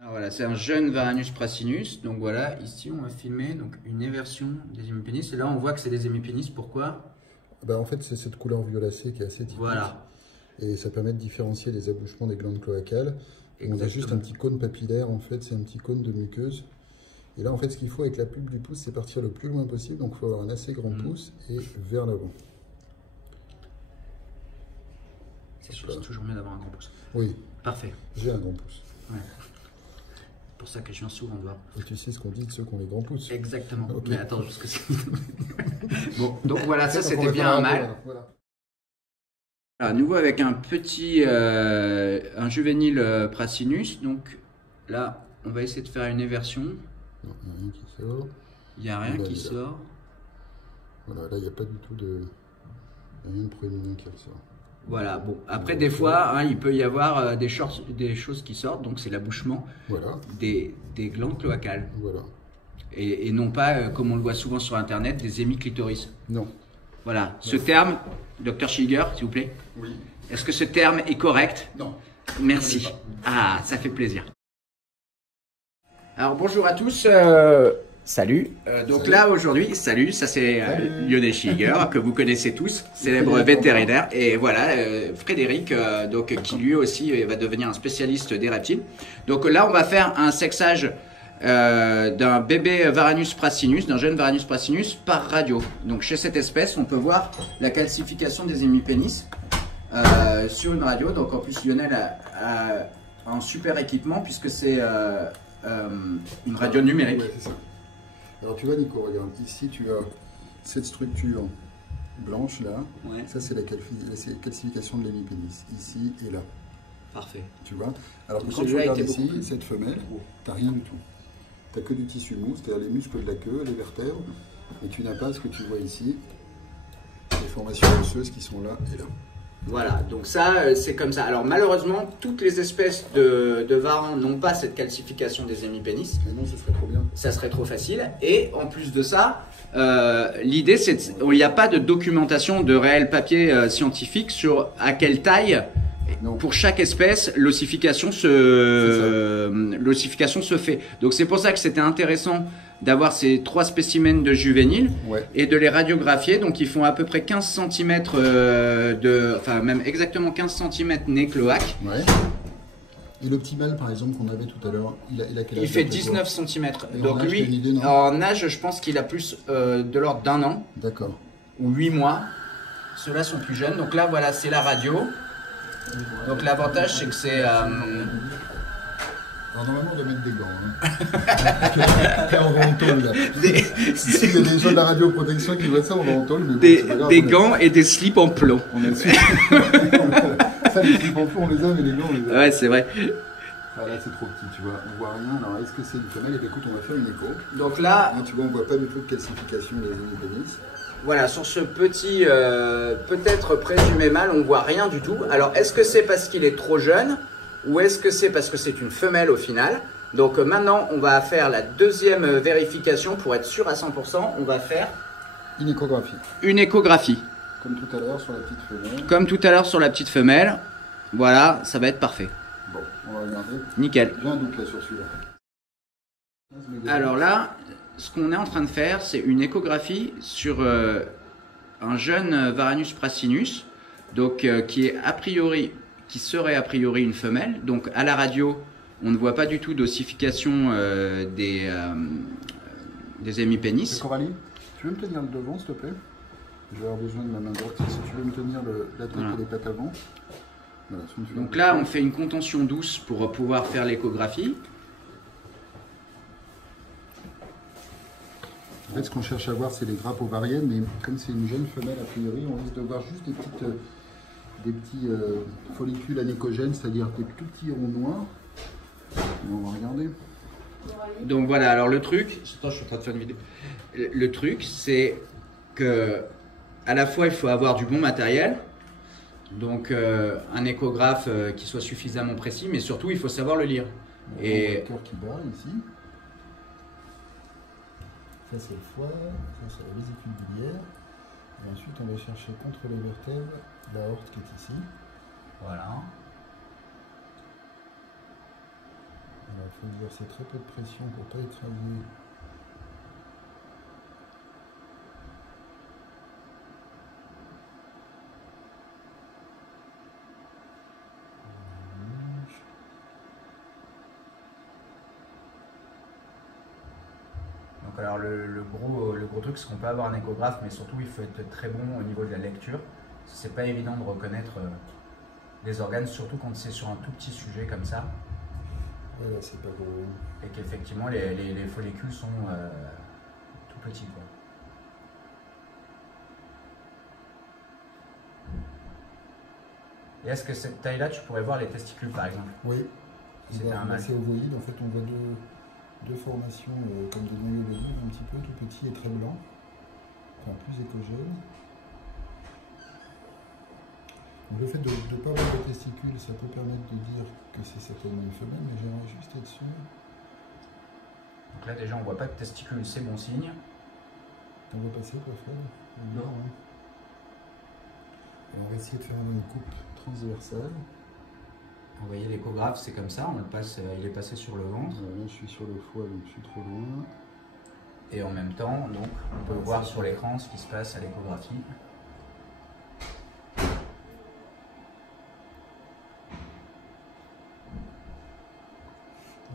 Alors voilà, c'est un jeune Varanus prasinus. Donc voilà, ici on va filmer donc une éversion des hémipénis. Et là on voit que c'est des hémipénis. Pourquoi? En fait, c'est cette couleur violacée qui est assez typique. Voilà. Et ça permet de différencier les abouchements des glandes cloacales. On a juste un petit cône papillaire, en fait, c'est un petit cône de muqueuse. Et là, en fait, ce qu'il faut avec la pulpe du pouce, c'est partir le plus loin possible. Donc, il faut avoir un assez grand pouce et vers l'avant. C'est sûr, c'est toujours mieux d'avoir un grand pouce. Oui. Parfait. J'ai un grand pouce. Ouais. C'est pour ça que je viens souvent de voir. Et tu sais ce qu'on dit de ceux qui ont les grands pouces. Exactement. Okay. Mais attends, parce que c'est... Bon, donc voilà, ça c'était bien un mâle. Voilà. À nouveau avec un petit, un juvénile prasinus. Donc là, on va essayer de faire une éversion. Non, il n'y a rien qui sort. Il n'y a rien qui sort. Voilà, là, il n'y a pas du tout de... rien de proéminent qui ressort. Voilà, bon, après des fois, hein, il peut y avoir des choses qui sortent, donc c'est l'abouchement des glandes cloacales. Voilà. Et non pas, comme on le voit souvent sur Internet, des hémiclitoris. Non. Voilà, ce terme, Dr Schilliger, s'il vous plaît. Oui. Est-ce que ce terme est correct? Non. Merci. Ah, ça fait plaisir. Alors bonjour à tous. Salut. Donc salut. là aujourd'hui, salut, ça c'est Lionel Schilliger que vous connaissez tous, célèbre vétérinaire. Et voilà, Frédéric, donc qui lui aussi va devenir un spécialiste des reptiles. Donc là, on va faire un sexage d'un bébé Varanus prasinus, d'un jeune Varanus prasinus par radio. Donc chez cette espèce, on peut voir la calcification des hémipénis sur une radio. Donc en plus, Lionel a un super équipement puisque c'est une radio numérique. Ouais, c'est ça. Alors tu vois Nico, regarde, ici tu as cette structure blanche là, ça c'est la calcification de l'hémipénis, ici et là. Parfait. Tu vois. Alors que quand tu regardes ici, cette femelle, tu n'as rien du tout. Tu n'as que du tissu mou, c'est-à-dire les muscles de la queue, les vertèbres, et tu n'as pas ce que tu vois ici, les formations osseuses qui sont là et là. Voilà, donc ça c'est comme ça. Alors malheureusement, toutes les espèces de varans n'ont pas cette calcification des hémipénis. Mais non, ce serait trop bien. Ça serait trop facile. Et en plus de ça, l'idée c'est qu'il n'y a pas de documentation de réel papier scientifique sur à quelle taille, pour chaque espèce, l'ossification se fait. Donc c'est pour ça que c'était intéressant d'avoir ces 3 spécimens de juvéniles et de les radiographier. Donc ils font à peu près 15 cm enfin même exactement 15 cm nez cloaque. Ouais. Et le petit mâle par exemple qu'on avait tout à l'heure, il a quel âge? Il fait 19 cm. Donc âge, lui, idée, en âge, je pense qu'il a plus de l'ordre d'1 an. D'accord. Ou 8 mois. Ceux-là sont plus jeunes. Donc là, voilà, c'est la radio. Donc l'avantage, c'est que c'est... Alors normalement on doit mettre des gants. Hein. On va en tôle là. S'il y a des gens de la radioprotection qui voient ça, on va en tôle. Des gants et des slips en plomb. On a ça, les slips en plomb, on les a, mais les gants, on les a. Ouais, c'est vrai. Ah, là c'est trop petit, tu vois, on voit rien. Alors est-ce que c'est une femelle? Et bien écoute, on va faire une écho. Donc là, tu vois, on voit pas du tout de calcification des hémipénis. Voilà, sur ce petit, peut-être présumé mâle, on voit rien du tout. Alors, est-ce que c'est parce qu'il est trop jeune ou est-ce que c'est parce que c'est une femelle au final? Donc maintenant, on va faire la deuxième vérification pour être sûr à 100%. On va faire une échographie. Une échographie. Comme tout à l'heure sur la petite femelle. Comme tout à l'heure sur la petite femelle. Voilà, ça va être parfait. Bon, on va regarder. Nickel. J'ai un doute là sur celui-là. Alors là, ce qu'on est en train de faire, c'est une échographie sur un jeune Varanus prasinus, donc qui est qui serait a priori une femelle. Donc à la radio, on ne voit pas du tout d'ossification des hémipénis. Coralie, tu veux me tenir le devant, s'il te plaît? Je vais avoir besoin de ma main droite. Si tu veux me tenir la tête et les pattes avant. Voilà, donc là, on fait une contention douce pour pouvoir faire l'échographie. En fait, ce qu'on cherche à voir, c'est les grappes ovariennes, mais comme c'est une jeune femelle, a priori, on risque de voir juste des petits follicules anécogènes, c'est-à-dire des tout petits ronds noirs. Et on va regarder. Donc voilà, alors le truc, attends, je suis en train de faire une vidéo. Le truc, c'est que à la fois, il faut avoir du bon matériel, donc un échographe qui soit suffisamment précis, mais surtout, il faut savoir le lire. On voit le cœur qui bat ici. Ça c'est le foie, ça c'est la vésicule biliaire. Et ensuite on va chercher contre les vertèbres l'aorte qui est ici. Voilà. Alors il faut exercer très peu de pression pour ne pas écraser. Donc alors le gros truc, c'est qu'on peut avoir un échographe, mais surtout il faut être très bon au niveau de la lecture. C'est pas évident de reconnaître les organes, surtout quand c'est sur un tout petit sujet comme ça. Ouais, là c'est pas gros. Et qu'effectivement les follicules sont tout petits, quoi. Et est-ce que cette taille-là, tu pourrais voir les testicules par exemple? Oui, c'est ovoïde. En fait, on voit deux formations comme des noyaux d'olive, un petit peu, tout petit et très blanc, enfin plus écogène. Donc, le fait de ne pas voir de testicules, ça peut permettre de dire que c'est certainement une femelle, mais j'aimerais juste être sûr. Donc là déjà on voit pas de testicules, c'est bon signe. On va passer quoi faire? Non. Hein. Et on va essayer de faire une coupe transversale. Vous voyez l'échographe, c'est comme ça, on le passe, il est passé sur le ventre. Là je suis sur le foie, donc je suis trop loin. Et en même temps, donc, on peut voir sur l'écran ce qui se passe à l'échographie. En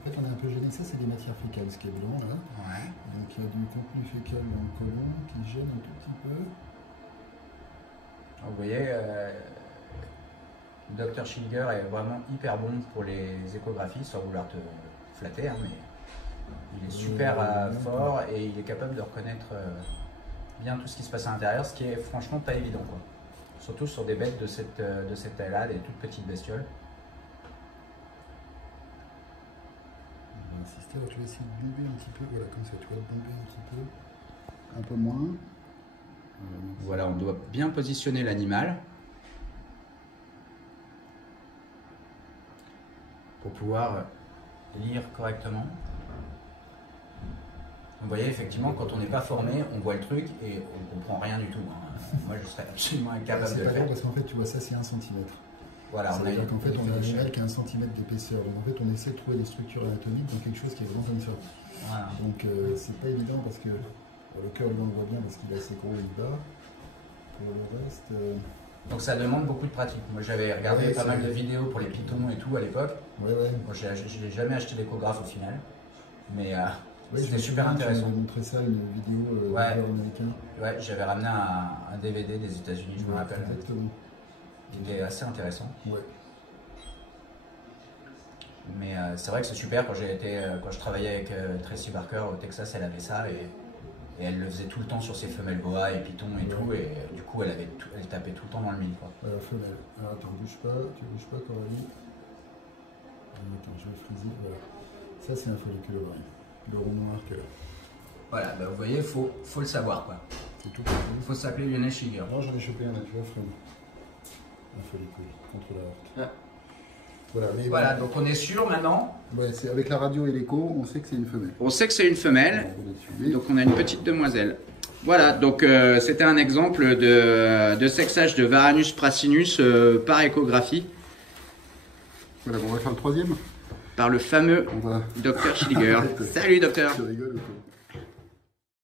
fait, on est un peu gêné, ça c'est des matières fécales, ce qui est blanc là. Ouais. Donc il y a du contenu fécal dans le côlon qui gêne un tout petit peu. Vous voyez, le docteur Schillinger est vraiment hyper bon pour les échographies, sans vouloir te flatter, hein, mais il est super fort et il est capable de reconnaître bien tout ce qui se passe à l'intérieur, ce qui est franchement pas évident, quoi. Surtout sur des bêtes de cette taille-là, des toutes petites bestioles. On va insister, alors je vais essayer de bomber un petit peu, voilà, comme ça, tu vois, bomber un petit peu, un peu moins. Voilà, on doit bien positionner l'animal pour pouvoir lire correctement. Vous voyez, effectivement, quand on n'est pas formé, on voit le truc et on comprend rien du tout, hein. Moi, je serais absolument incapable de le faire. Parce qu'en fait, tu vois, ça, c'est 1 cm. Voilà, on a qu'en fait, on a un animal qui a 1 cm d'épaisseur. Donc, en fait, on essaie de trouver des structures anatomiques dans quelque chose qui est vraiment comme ça. Voilà. Donc, c'est pas évident parce que le cœur, on le voit bien parce qu'il est assez gros et il bat. Pour le reste. Donc, ça demande beaucoup de pratique. Moi, j'avais regardé pas mal de vidéos pour les pitons et tout à l'époque. Ouais. Moi, je n'ai jamais acheté d'échographe au final. Mais oui, c'était super intéressant. Je montré ça, une vidéo américaine. Ouais, j'avais ramené un DVD des États-Unis, je me rappelle. Exactement. Il était assez intéressant. Ouais. Mais c'est vrai que c'est super. Quand je travaillais avec Tracy Barker au Texas, elle avait ça et elle le faisait tout le temps sur ses femelles boa et pitons et tout. Et du coup, elle tapait tout le temps dans le mille, quoi. Femelle. Alors attends, bouge pas, tu bouges pas, Coralie. Attends, je vais friser. Voilà. Ça, c'est un follicule ovarien. Le rond noir que là. Voilà, bah vous voyez, faut le savoir, quoi. C'est tout. Il faut s'appeler Lionel Schillinger. Moi, j'en ai chopé un là, tu vois, frère. Un follicule contre la heurte. Voilà, donc on est sûr maintenant. Ouais, avec la radio et l'écho, on sait que c'est une femelle. On sait que c'est une femelle, donc on a une petite demoiselle. Voilà, donc c'était un exemple de sexage de Varanus prasinus par échographie. Voilà, bon, on va faire le troisième. Par le fameux docteur Schillinger. Salut docteur. Tu rigoles ou quoi?